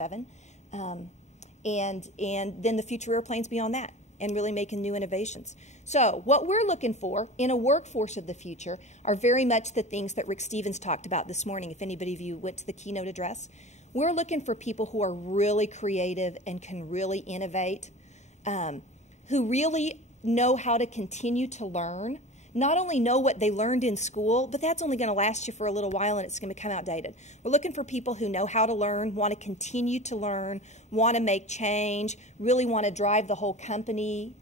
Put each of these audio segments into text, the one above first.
7. And then the future airplanes beyond that, and really making new innovations. So what we're looking for in a workforce of the future are very much the things that Rick Stevens talked about this morning, if anybody of you went to the keynote address. We're looking for people who are really creative and can really innovate, who really know how to continue to learn, not only know what they learned in school, but that's only going to last you for a little while and it's going to become outdated. We're looking for people who know how to learn, want to continue to learn, want to make change, really want to drive the whole company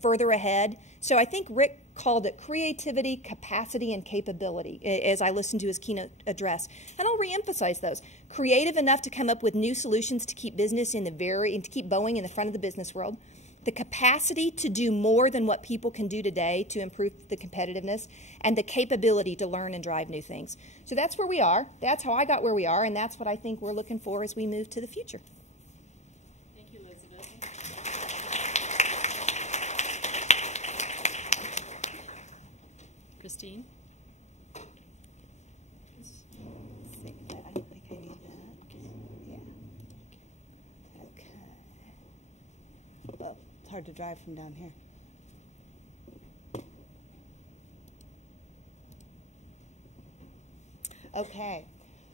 further ahead. So I think Rick called it creativity, capacity, and capability as I listened to his keynote address. And I'll reemphasize those. Creative enough to come up with new solutions to keep business and to keep Boeing in the front of the business world. The capacity to do more than what people can do today to improve the competitiveness, and the capability to learn and drive new things. So that's where we are. That's how I got where we are, and that's what I think we're looking for as we move to the future. Thank you, Elizabeth. Christine? I don't think I need that. Yeah. Okay. Well, it's hard to drive from down here. Okay.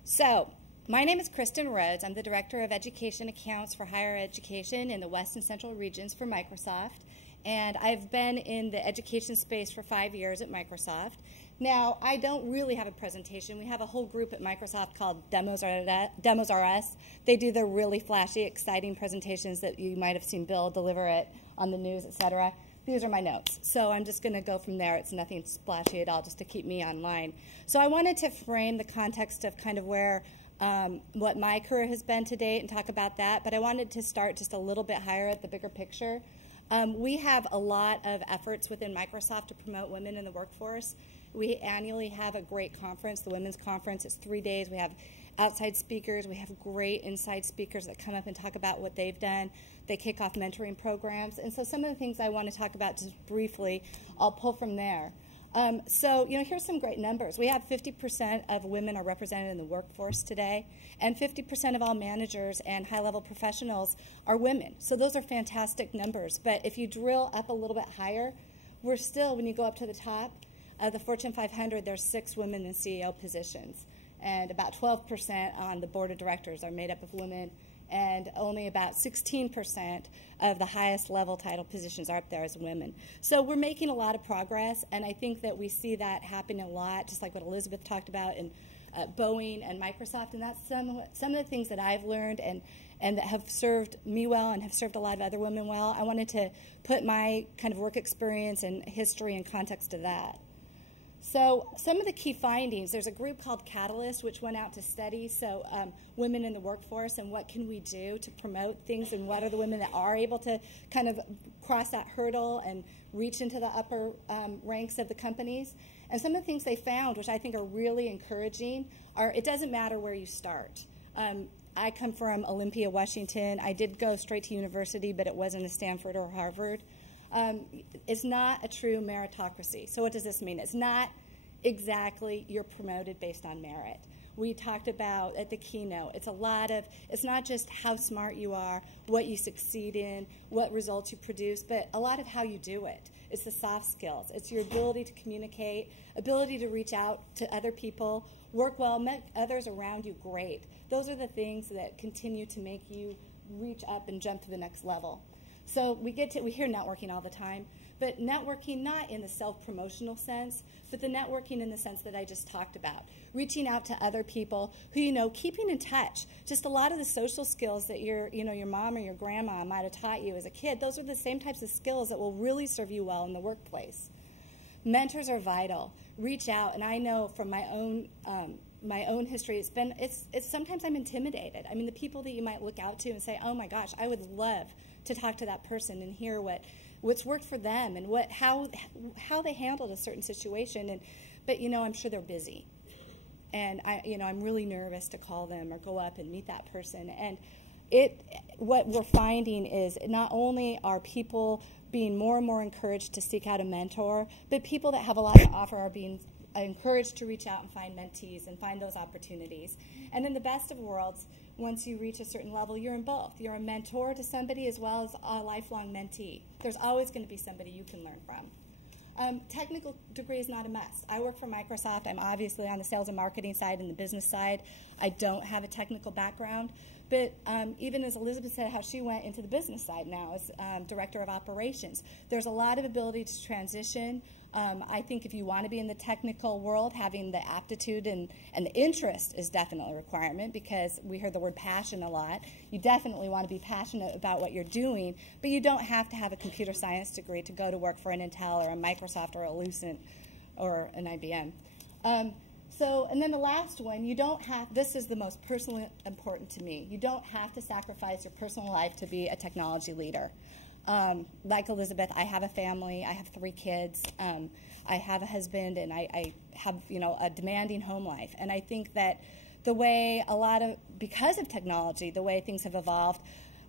So, my name is Kristen Rhodes. I'm the Director of Education Accounts for Higher Education in the West and Central regions for Microsoft. And I've been in the education space for 5 years at Microsoft. Now, I don't really have a presentation. We have a whole group at Microsoft called Demos R Us. They do the really flashy, exciting presentations that you might have seen Bill deliver on the news, etc. These are my notes. So I'm just going to go from there. It's nothing splashy at all, just to keep me online. So I wanted to frame the context of kind of where what my career has been to date and talk about that. But I wanted to start just a little bit higher at the bigger picture. We have a lot of efforts within Microsoft to promote women in the workforce. We annually have a great conference, the Women's Conference. It's 3 days. We have outside speakers. We have great inside speakers that come up and talk about what they've done. They kick off mentoring programs. And so some of the things I want to talk about just briefly, I'll pull from there. So, here's some great numbers. We have 50% of women are represented in the workforce today, and 50% of all managers and high-level professionals are women. So those are fantastic numbers. But if you drill up a little bit higher, we're still, when you go up to the top, the Fortune 500, there's 6 women in CEO positions, and about 12% on the board of directors are made up of women, and only about 16% of the highest level title positions are up there as women. So we're making a lot of progress, and I think that we see that happening a lot, just like what Elizabeth talked about in Boeing and Microsoft, and that's some of the things that I've learned and that have served me well and have served a lot of other women well. I wanted to put my kind of work experience and history and context to that. So some of the key findings, there's a group called Catalyst which went out to study women in the workforce and what can we do to promote things, and what are the women that are able to kind of cross that hurdle and reach into the upper ranks of the companies. And some of the things they found, which I think are really encouraging, are it doesn't matter where you start. I come from Olympia, Washington. I did go straight to university, but it wasn't a Stanford or Harvard. It's not a true meritocracy. So what does this mean? It's not exactly you're promoted based on merit. We talked about at the keynote, it's not just how smart you are, what you succeed in, what results you produce, but a lot of how you do it. It's the soft skills. It's your ability to communicate, ability to reach out to other people, work well, make others around you great. Those are the things that continue to make you reach up and jump to the next level. So we hear networking all the time, but networking not in the self-promotional sense, but the networking in the sense that I just talked about. Reaching out to other people who, keeping in touch. Just a lot of the social skills that your mom or your grandma might have taught you as a kid, those are the same types of skills that will really serve you well in the workplace. Mentors are vital. Reach out, and I know from my own history, it's sometimes I'm intimidated. I mean, the people that you might look out to and say, oh my gosh, I would love to talk to that person and hear what's worked for them and how they handled a certain situation. But I'm sure they're busy, and I'm really nervous to call them or go up and meet that person. And what we're finding is not only are people being more and more encouraged to seek out a mentor, but people that have a lot to offer are being encouraged to reach out and find mentees and find those opportunities. And in the best of worlds, once you reach a certain level, you're in both. You're a mentor to somebody as well as a lifelong mentee. There's always going to be somebody you can learn from. Technical degree is not a must. I work for Microsoft. I'm obviously on the sales and marketing side and the business side. I don't have a technical background. But even as Elizabeth said, how she went into the business side now as director of operations, there's a lot of ability to transition. I think if you want to be in the technical world, having the aptitude and the interest is definitely a requirement, because we heard the word passion a lot. You definitely want to be passionate about what you're doing, but you don't have to have a computer science degree to go to work for an Intel or a Microsoft or a Lucent or an IBM. And then the last one, you don't have, this is the most personally important to me, you don't have to sacrifice your personal life to be a technology leader. Like Elizabeth, I have a family, I have 3 kids, I have a husband, and I have, a demanding home life. And I think that the way because of technology, the way things have evolved,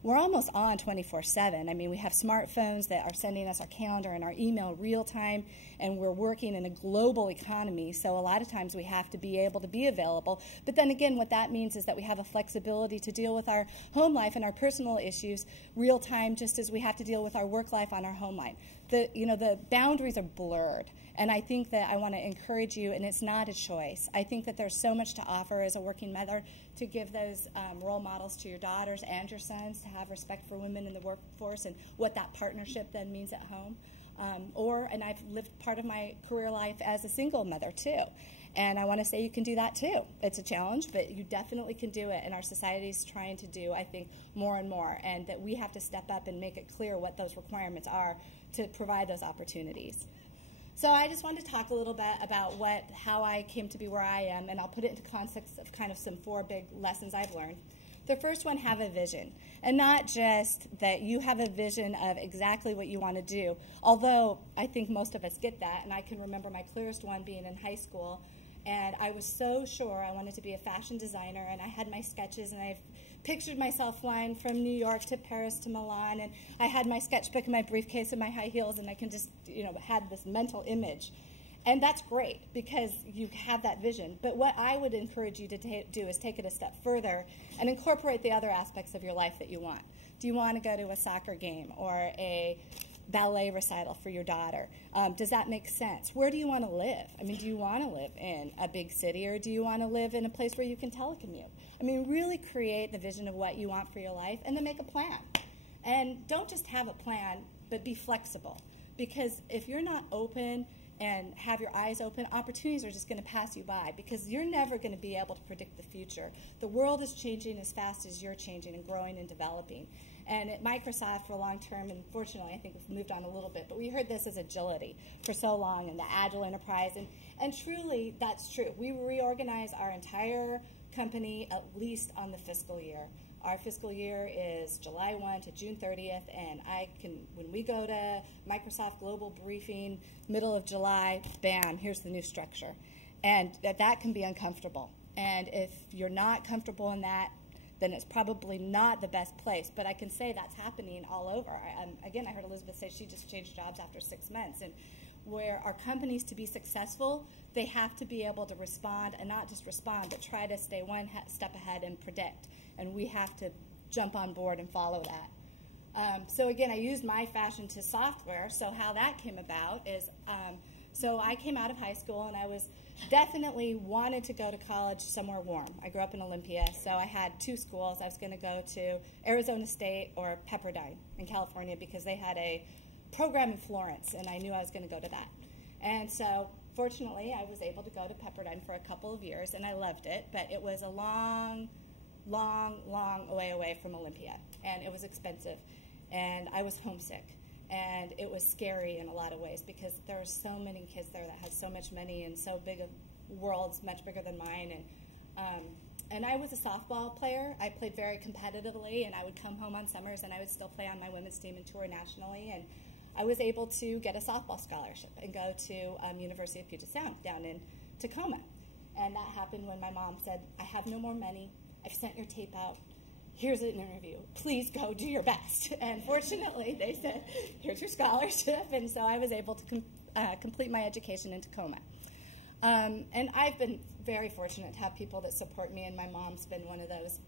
we're almost on 24/7. I mean, we have smartphones that are sending us our calendar and our email real time, and we're working in a global economy, so a lot of times we have to be able to be available. But then again, what that means is that we have a flexibility to deal with our home life and our personal issues real time, just as we have to deal with our work life on our home life. The boundaries are blurred. And I think that I want to encourage you, and it's not a choice. I think that there's so much to offer as a working mother to give those role models to your daughters and your sons, to have respect for women in the workforce and what that partnership then means at home. And I've lived part of my career life as a single mother too. And I want to say you can do that too. It's a challenge, but you definitely can do it. And our society is trying to do, I think, more and more. And that we have to step up and make it clear what those requirements are to provide those opportunities. So I just wanted to talk a little bit about how I came to be where I am, and I'll put it into context of kind of some 4 big lessons I've learned. The first one, have a vision. And not just that you have a vision of exactly what you want to do, although I think most of us get that, and I can remember my clearest one being in high school, and I was so sure I wanted to be a fashion designer, and I had my sketches, and I pictured myself flying from New York to Paris to Milan, and I had my sketchbook in my briefcase and my high heels, and I can just, had this mental image. And that's great because you have that vision. But what I would encourage you to do is take it a step further and incorporate the other aspects of your life that you want. Do you want to go to a soccer game or a ballet recital for your daughter? Does that make sense? Where do you want to live? I mean, do you want to live in a big city, or do you want to live in a place where you can telecommute? I mean, really create the vision of what you want for your life, and then make a plan. And don't just have a plan, but be flexible. Because if you're not open and have your eyes open, opportunities are just going to pass you by, because you're never going to be able to predict the future. The world is changing as fast as you're changing and growing and developing. And at Microsoft for a long term, and fortunately I think we've moved on a little bit, but we heard this as agility for so long, and the agile enterprise, and truly that's true. We reorganize our entire company at least on the fiscal year. Our fiscal year is July 1 to June 30th, and when we go to Microsoft Global Briefing, middle of July, bam, here's the new structure. And that can be uncomfortable. And if you're not comfortable in that, then it's probably not the best place. But I can say that's happening all over. Again, I heard Elizabeth say she just changed jobs after 6 months. And where our companies, to be successful, they have to be able to respond, and not just respond, but try to stay one step ahead and predict. And we have to jump on board and follow that. So again, I used my fashion to software. So how that came about is, so I came out of high school, and I was definitely wanted to go to college somewhere warm. I grew up in Olympia, so I had 2 schools. I was going to go to Arizona State or Pepperdine in California, because they had a program in Florence, and I knew I was going to go to that. And so fortunately, I was able to go to Pepperdine for a couple of years, and I loved it, but it was a long way away from Olympia, and it was expensive, and I was homesick, and it was scary in a lot of ways, because there are so many kids there that had so much money and so big of worlds, much bigger than mine, and I was a softball player. I played very competitively, and I would come home on summers, and I would still play on my women's team and tour nationally, and I was able to get a softball scholarship and go to University of Puget Sound down in Tacoma, and that happened when my mom said, I have no more money, I've sent your tape out, here's an interview, please go do your best. And fortunately, they said, here's your scholarship, and so I was able to complete my education in Tacoma. And I've been very fortunate to have people that support me, and my mom's been one of those